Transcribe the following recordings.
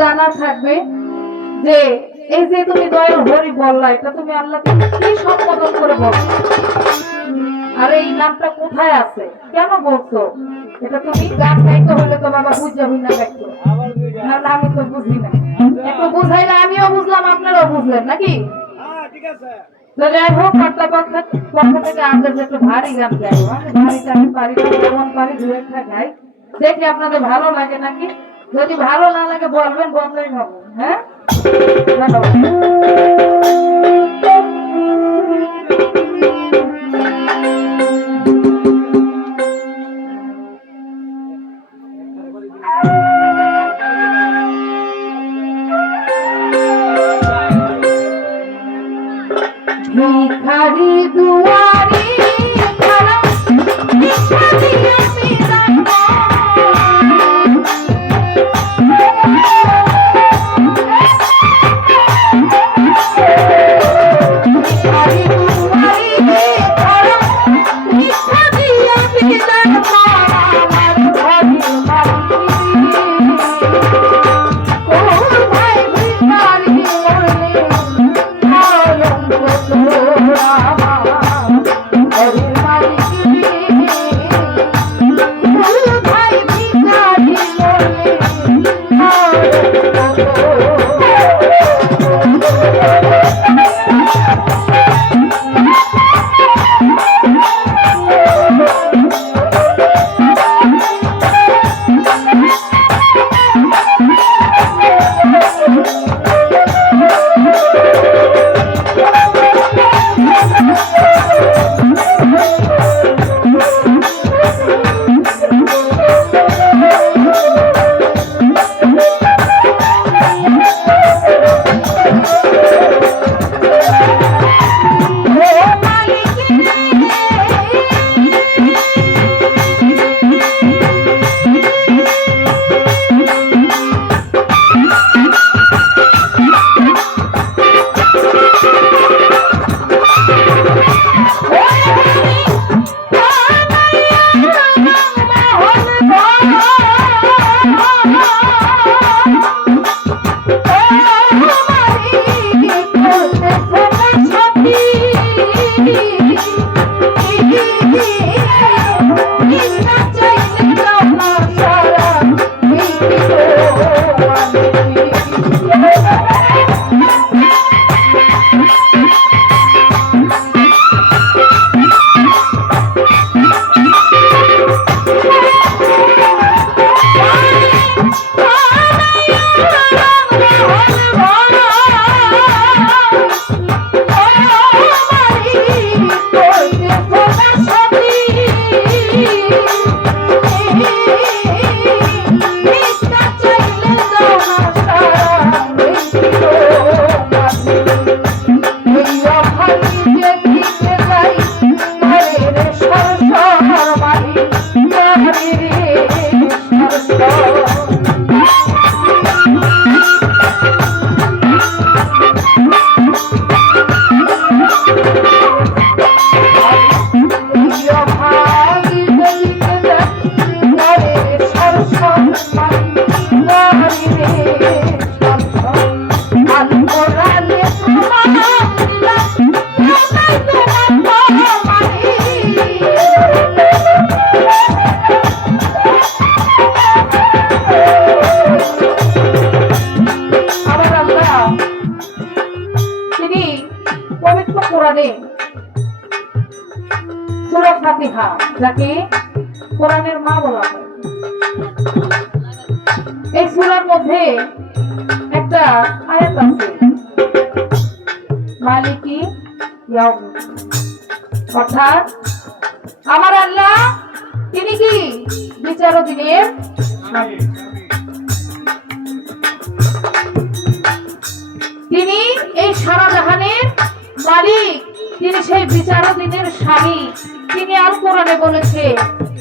জানা থাকবে যে এই যে তুমি দয়াল হরি বললা, এটা তুমি আল্লাহকে কি সম্বোধন করে বলছো, আর এই নামটা কোথায় আছে, কেন বলছো? এটা তুমি গান গাইতে হলে তো বাবা বুঝাবি না গাইতো, না আমি তো বুঝি না। একটু বুঝাইলে আমিও বুঝলাম, আপনারাও বুঝলেন নাকি? তো যাই হোক, কর্তাপক্ষের পক্ষ থেকে আমাদের যে একটু ভারী গান গাইবো, আমি ভারী গান পারি না, যেমন পারি দু একটা গাই, দেখি আপনাদের ভালো লাগে নাকি। যদি ভালো না লাগে বলবেন, বদলাই হবো। হ্যাঁ, ভিখারি দুয়ারি সূরা ফাতিহা, যাকে কোরআনের মা বলা হয়, এই সূরার মধ্যে একটা আয়াত আছে, মালিকি ইয়াউমিদ্দিন, অর্থাৎ আমার আল্লাহ তিনি কি বিচারদিনের মালিক, তিনি এই সারা জাহানের মালিক, তিনি সেই বিচারদিনের স্বামী। তিনি আল কোরআনে বলেছে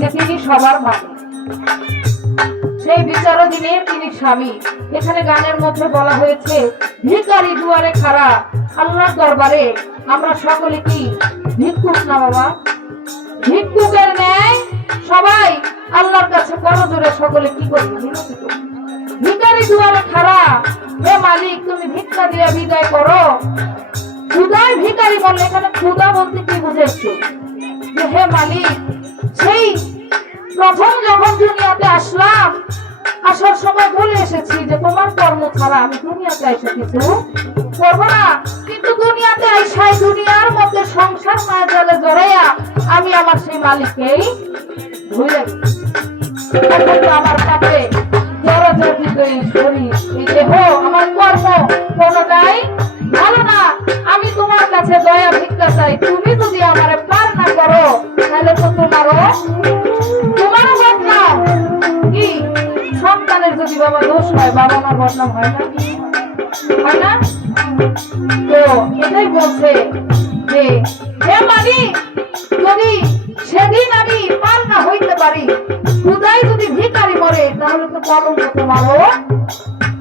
যে তিনি সবার মালিক, সেই বিচারদিনের তিনি স্বামী। এখানে গানের মধ্যে বলা হয়েছে ভিখারি দুয়ারে খাড়া, আল্লাহর দরবারে আমরা সকলে কি ভিক্ষুক না বাবা? ভিক্ষুকের ন্যায় সবাই আল্লাহর কাছে করজোড়ে সকলে কি করি, মিনতি করি। ভিখারি দুয়ারে খাড়া, ভিক্ষা দিয়ে বিদায় করো। ক্ষুধার ভিখারি বললে, এখানে ক্ষুধা বলতে কি বুঝেছো? যে হে মালিক, সেই প্রথম যখন দুনিয়াতে আসলাম, আসার সময় বলে এসেছি যে তোমার কর্ম ছাড়া আমি দুনিয়াতে এসে কিছু করবো না। কিন্তু দুনিয়াতে আইসাই দুনিয়ার মধ্যে সংসার মায়া জলে জড়াইয়া আমি আমার সেই মালিককেই ভুলে গেছি। আমার কাছে জড়জড়িত এই শরীর, এই দেহ, আমার কর্ম কোনটাই ভালো না। আমি তোমার কাছে দয়া ভিক্ষা চাই। তুমি যদি আমারে পার না করো, তাহলে তো তোমারও বদনাম। কি সন্তানের যদি বাবা দোষ হয়, বাবা মার বদনাম হয় না? হয় না? তো এটাই বলছে যে হে মালিক, যদি সেদিন আমি পার না হইতে পারি, ক্ষুধায় যদি ভিখারি মরে, তাহলে তো কলঙ্ক তোমারও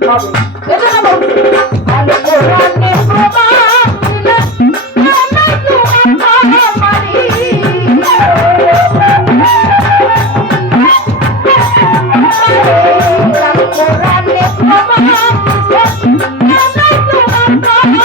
হবে। এজন্য বলছে আলে কোরআনে প্রমাণ দিলে আমি তোমার মারি। আলে কোরআনে প্রমাণ দিলে আমি তোমার আমার